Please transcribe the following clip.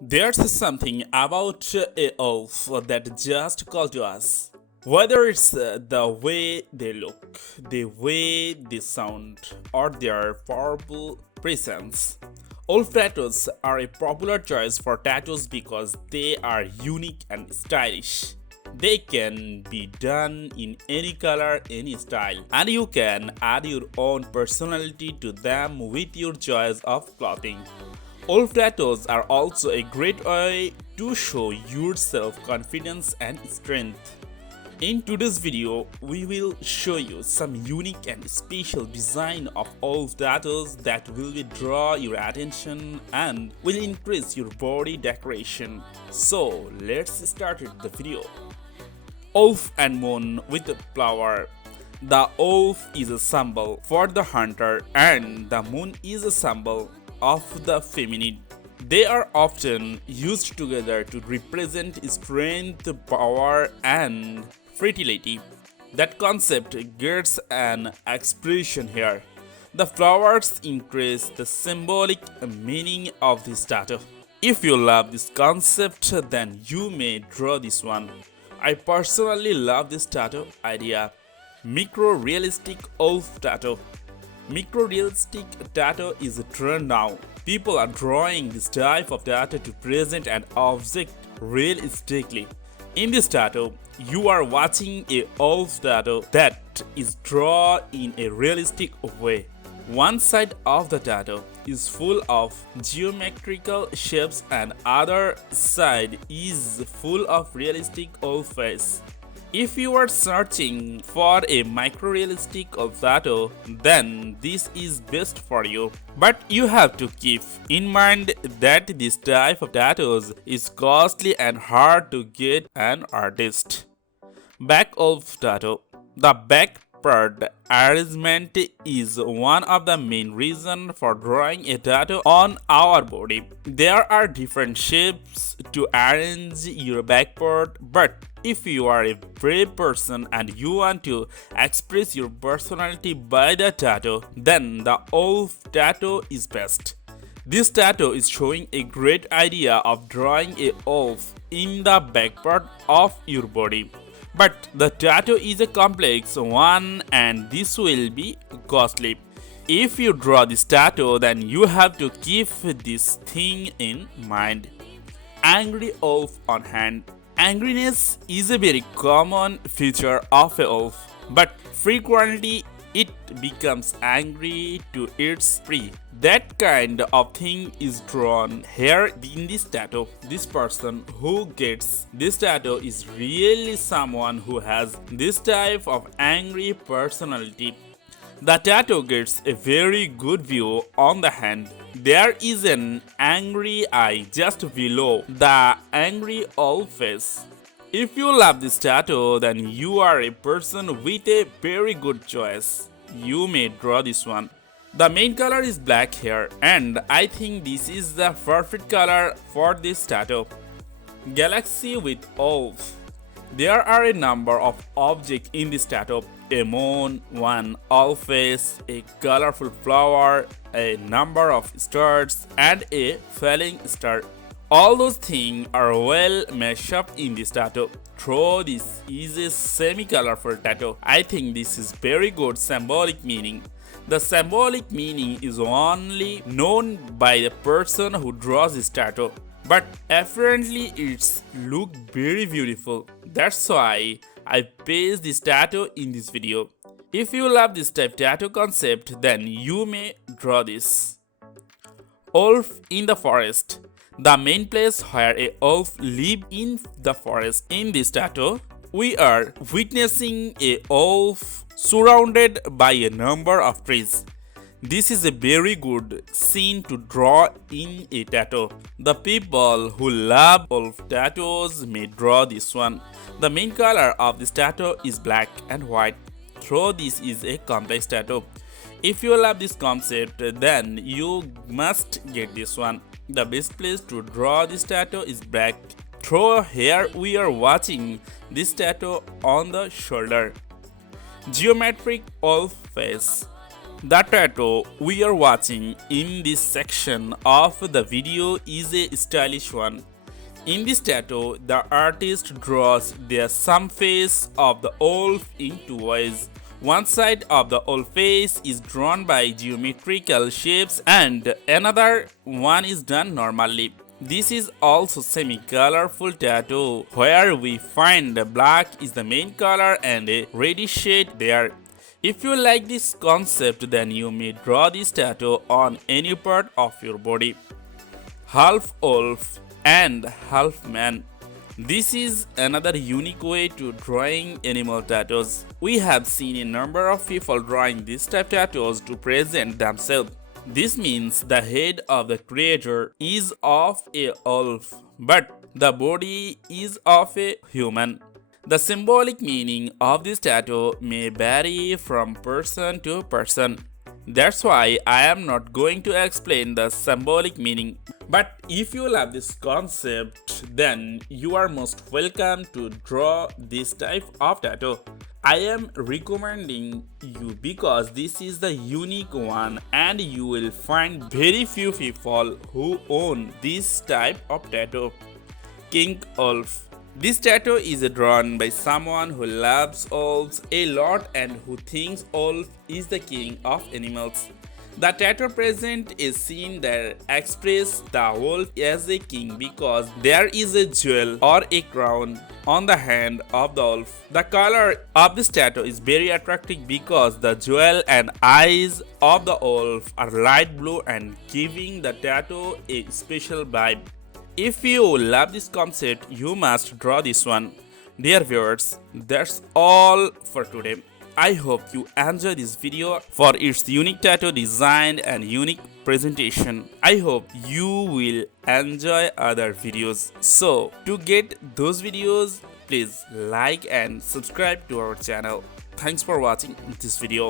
There's something about a wolf that just calls to us. Whether it's the way they look, the way they sound, or their powerful presence. Wolf tattoos are a popular choice for tattoos because they are unique and stylish. They can be done in any color, any style, and you can add your own personality to them with your choice of clothing. Wolf tattoos are also a great way to show your self-confidence and strength. In today's video, we will show you some unique and special design of wolf tattoos that will draw your attention and will increase your body decoration. So let's start the video. Wolf and moon with the flower. The wolf is a symbol for the hunter and the moon is a symbol of the feminine. They are often used together to represent strength, power, and fertility. That concept gets an expression here. The flowers increase the symbolic meaning of this tattoo. If you love this concept, then you may draw this one. I personally love this tattoo idea. Microrealistic wolf tattoo. Microrealistic tattoo is a trend now. People are drawing this type of tattoo to present an object realistically. In this tattoo, you are watching a wolf tattoo that is drawn in a realistic way. One side of the tattoo is full of geometrical shapes and other side is full of realistic wolf face. If you are searching for a microrealistic tattoo, then this is best for you. But you have to keep in mind that this type of tattoos is costly and hard to get an artist. Back wolf tattoo. The back part arrangement is one of the main reasons for drawing a tattoo on our body. There are different shapes to arrange your back part, but if you are a brave person and you want to express your personality by the tattoo, then the wolf tattoo is best. This tattoo is showing a great idea of drawing a wolf in the back part of your body. But the tattoo is a complex one and this will be costly. If you draw this tattoo, then you have to keep this thing in mind. Angry wolf on hand. Angriness is a very common feature of a wolf, but frequently it becomes angry to its prey. That kind of thing is drawn here in this tattoo. This person who gets this tattoo is really someone who has this type of angry personality. The tattoo gets a very good view on the hand. There is an angry eye just below the angry wolf face. If you love this tattoo, then you are a person with a very good choice. You may draw this one. The main color is black here and I think this is the perfect color for this tattoo. Galaxy with wolf. There are a number of objects in this tattoo. A moon, one wolf face, a colorful flower, a number of stars, and a falling star. All those things are well meshed up in this tattoo. Though this is a semi-colorful tattoo, I think this is very good symbolic meaning. The symbolic meaning is only known by the person who draws this tattoo, but apparently it's look very beautiful. That's why I paste this tattoo in this video. If you love this type tattoo concept, then you may draw this. Wolf in the forest. The main place where a wolf lives in the forest. In this tattoo, we are witnessing a wolf surrounded by a number of trees. This is a very good scene to draw in a tattoo. The people who love wolf tattoos may draw this one. The main color of this tattoo is black and white. Though this is a complex tattoo. If you love this concept, then you must get this one. The best place to draw this tattoo is black. Though here we are watching this tattoo on the shoulder. Geometric wolf face. The tattoo we are watching in this section of the video is a stylish one. In this tattoo, the artist draws the some face of the wolf in two ways. One side of the wolf face is drawn by geometrical shapes and another one is done normally. This is also semi-colorful tattoo where we find the black is the main color and a reddish shade there. If you like this concept, then you may draw this tattoo on any part of your body. Half wolf and half man. This is another unique way to drawing animal tattoos. We have seen a number of people drawing this type tattoos to present themselves. This means the head of the creator is of a wolf, but the body is of a human. The symbolic meaning of this tattoo may vary from person to person. That's why I am not going to explain the symbolic meaning. But if you love this concept, then you are most welcome to draw this type of tattoo. I am recommending you because this is the unique one and you will find very few people who own this type of tattoo. King Wolf. This tattoo is drawn by someone who loves wolves a lot and who thinks wolf is the king of animals. The tattoo present a scene that expresses the wolf as a king because there is a jewel or a crown on the hand of the wolf. The color of this tattoo is very attractive because the jewel and eyes of the wolf are light blue and giving the tattoo a special vibe. If you love this concept, you must draw this one. Dear viewers, that's all for today. I hope you enjoy this video for its unique tattoo design and unique presentation. I hope you will enjoy other videos. So, to get those videos, please like and subscribe to our channel. Thanks for watching this video.